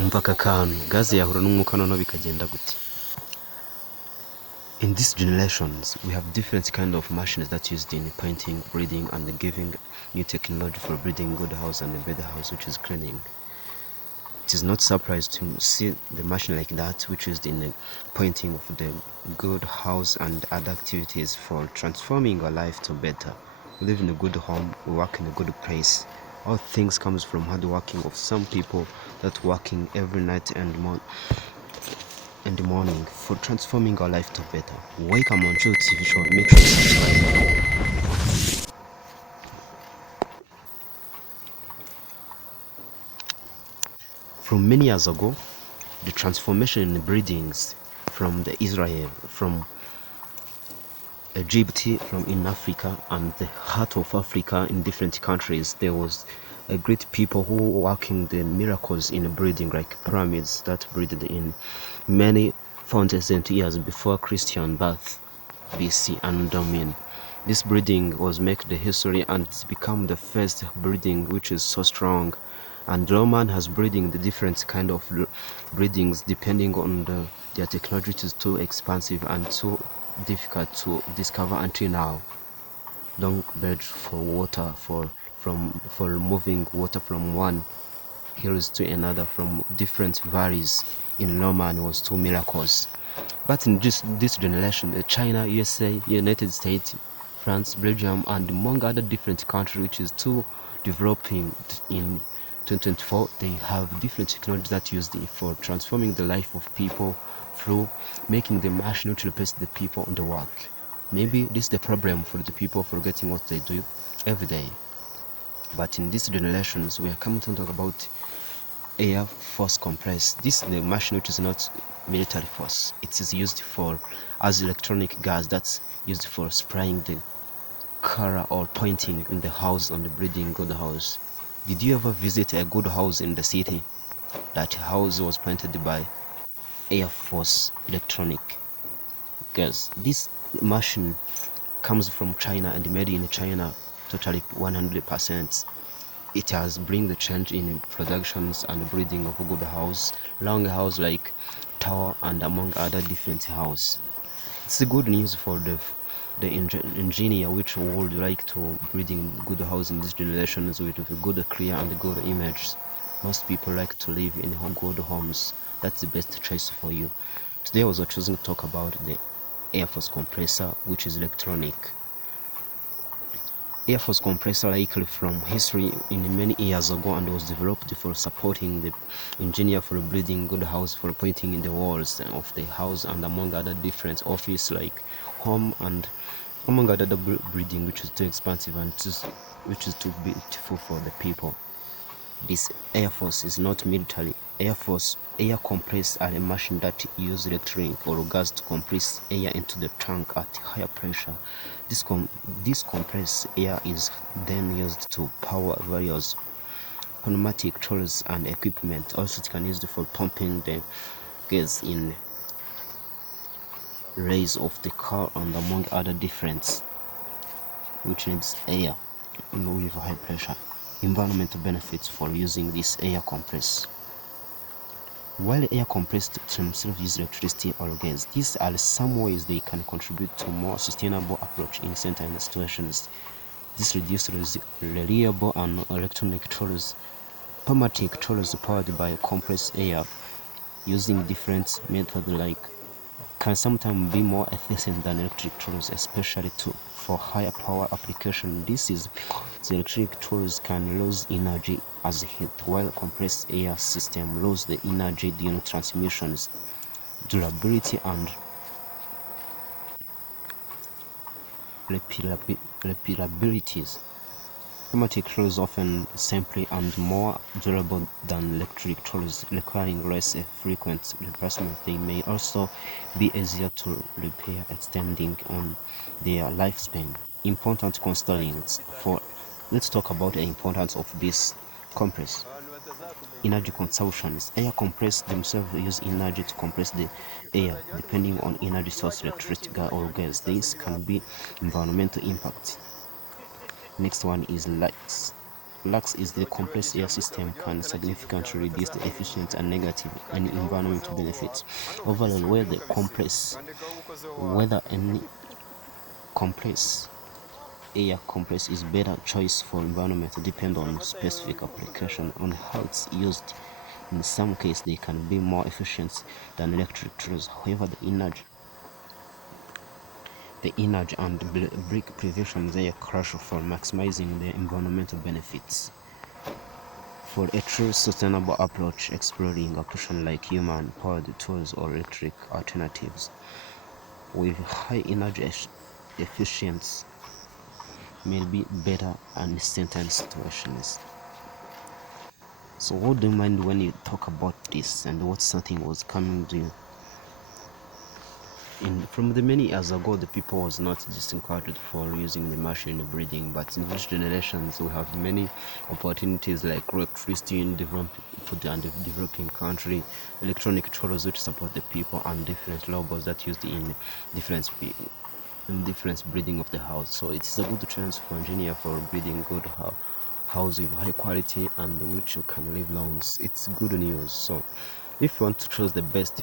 umva aka kantu gaze yahura n'umwuka noneho bikagenda gute? In these generations, we have different kind of machines that used in painting, breeding, and giving new technology for breeding good house and a better house, which is cleaning. It is not surprised to see the machine like that, which is in the pointing of the good house and other activities for transforming our life to better. We live in a good home, we work in a good place. All things comes from hard working of some people that working every night and in the morning for transforming our life to better. Welcome on Ncuti TV show. Make sure you subscribe. From many years ago, the transformation in the breedings from the Israel, from Egypt, from in Africa and the heart of Africa in different countries, there was a great people who were working the miracles in breeding, like pyramids that breeded in many thousand years before Christian birth, BC, and this breeding was make the history and it's become the first breeding which is so strong. And Roman has breeding the different kind of breedings depending on their technology is too expensive and too difficult to discover until now. Long bed for water for moving water from one hills to another from different valleys in Roman was two miracles. But in this generation, China, USA, United States, France, Belgium, and among other different countries, which is too developing in 2024, they have different technologies that used for transforming the life of people through making the machine to replace the people on the work. Maybe this is the problem for the people forgetting what they do every day. But in these generations, we are coming to talk about air force compressed. This is the machine which is not military force. It is used for as electronic gas that's used for spraying the color or pointing in the house on the breeding good house. Did you ever visit a good house in the city? That house was painted by Air Force electronic gas. This machine comes from China and made in China totally 100%. It has bring the change in productions and breeding of a good house, long house like tower and among other different house. It's a good news for the engineer which would like to breeding good house in these generations with a good clear and good image. Most people like to live in good homes. That's the best choice for you. Today I was choosing to talk about the Air Force compressor, which is electronic. Air Force compressor likely from history in many years ago and was developed for supporting the engineer for building good house for painting in the walls of the house and among other different office like home and among other breeding which is too expensive and which is too beautiful for the people. This Air Force is not military. Air Force air compressors are a machine that use electric or gas to compress air into the tank at higher pressure. This compressed air is then used to power various pneumatic tools and equipment. Also, it can be used for pumping the gas in rays of the car and among other different which needs air with high pressure. Environmental benefits for using this air compressor. While air compressed themselves use electricity or gas, these are some ways they can contribute to more sustainable approach in certain situations. This reduces reliable and electronic tools, pneumatic tools powered by compressed air using different methods like can sometimes be more efficient than electric tools, especially for higher power application. This is the electric tools can lose energy as heat, while compressed air system lose the energy during transmissions. Durability and repairabilities. Pneumatic tools often simpler and more durable than electric tools, requiring less frequent replacement. They may also be easier to repair, extending on their lifespan. Important constraints for let's talk about the importance of this compress. Energy consumptions. Air compressors themselves use energy to compress the air, depending on energy source, electricity or gas. This can be environmental impact. Next one is lights. Lux is the compressed air system can significantly reduce the efficient and negative and environmental benefits. Overall, whether any compress compress is better choice for environment depend on specific application on how it's used. In some cases, they can be more efficient than electric drills. However, the energy and brick prevention they are crucial for maximizing the environmental benefits. For a true sustainable approach, exploring options like human-powered tools or electric alternatives with high energy efficiency may be better in certain situations. So what do you mind when you talk about this and what something was coming to you? From the many years ago, the people was not just encouraged for using the machine breeding, but in which generations we have many opportunities like electricity in developing country, electronic tools which support the people, and different robots that used in different breeding of the house. So it is a good chance for engineer for breeding good house with high quality and which you can live long. It's good news. So if you want to choose the best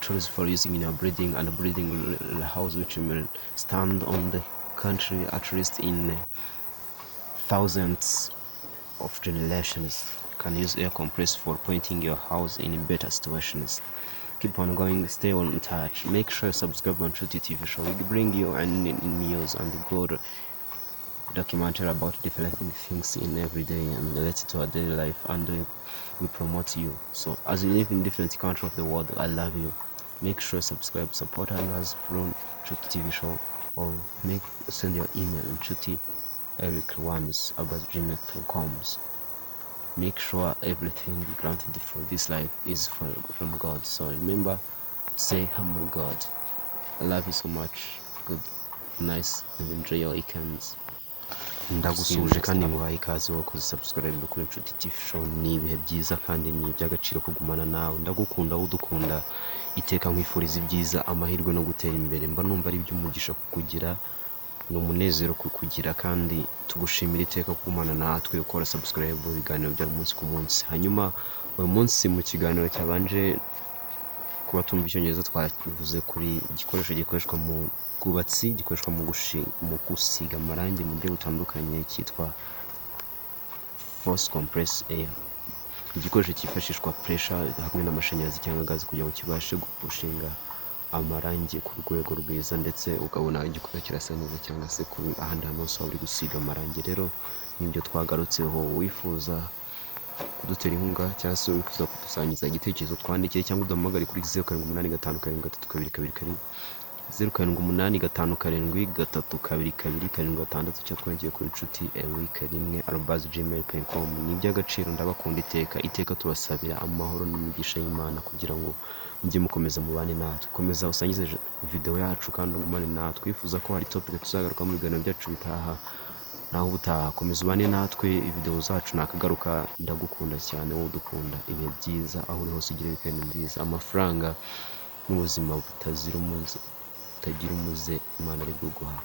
tools for using in your breeding and breeding house which will stand on the country at least in thousands of generations, can use air compress for pointing your house in better situations. Keep on going, stay on touch, make sure you subscribe on Ncuti TV show. We bring you any news and good documentary about different things in every day and related to our daily life, and we promote you. So as you live in different countries of the world, I love you. Make sure you subscribe, support us from Ncuti TV show, or send your email Ncuti eric1@gmail.com. Make sure everything granted for this life is from God. So remember, say humble God. I love you so much. Good, nice, and enjoy your weekends. Ndagusuje kandi nguhaye ikaze wo kuzisubscribe kuri Ncuti TV show. Ni ibihe byiza kandi ni iby'agaciro kugumana nawe. Ndagukunda udukunda, iteka nkwifuriza ibyiza, amahirwe no gutera imbere. Mba numva ari iby'umugisha kukugira, ni umunezero kukugira, kandi tugushimira iteka kugumana natwe ukora subscribe ibiganiro bya umunsi ku munsi. Hanyuma uyu munsi mu kiganiro cyabanje kuba tumva icyongereza twavuze kuri igikoresho gikoreshwa mu bwubatsi, gikoreshwa mu gusiga amarangi mu buryo butandukanye, cyitwa force compressed air. Igikoresho cyifashishwa pressure hamwe n'amashanyarazi cyangwa gazi kugira ngo kibashe gupushinga amarangi ku rwego rwiza, ndetse ukabona igikuta kirasa neza cyangwa se ahandi hantu hose uri gusiga amarangi. Rero nibyo twagarutseho. Wifuza kudutera inkunga cyangwa se wifuza kudusangiza igitekerezo, twandikire cyangwa uduhamagare kuri 0785432222, 0785432222, cyo twongeye kuri Ncuti eric1@gmail.com. Ni iby'agaciro, ndabakunda iteka tubasabira amahoro n'imigisha y'Imana kugira ngo mujye mukomeza mubane natwe. Komeza usangize video yacu kandi ugumane natwe. Wifuza ko hari topic tuzagaruka mu biganiro byacu bitaha, naho ubutaha. Komeza ubane natwe, video zacu nakagaruka. Ndagukunda cyane, wowe udukunda. Ibihe byiza aho uri hose, ugira weekend nziza, amafaranga n'ubuzima butagira umuze Imana ari guguha.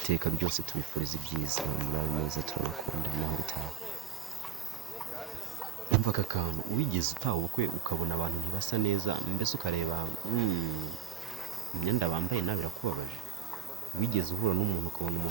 Iteka byose tubifuriza ibyiza, murabe neza, turabakunda, naho ubutaha. Umva aka kantu, wigeze utaha ubukwe ukabona abantu ntibasa neza, mbese ukareba imyenda bambaye nawe birakubabaje? Wigeze uhura n'umuntu ukabona umuntu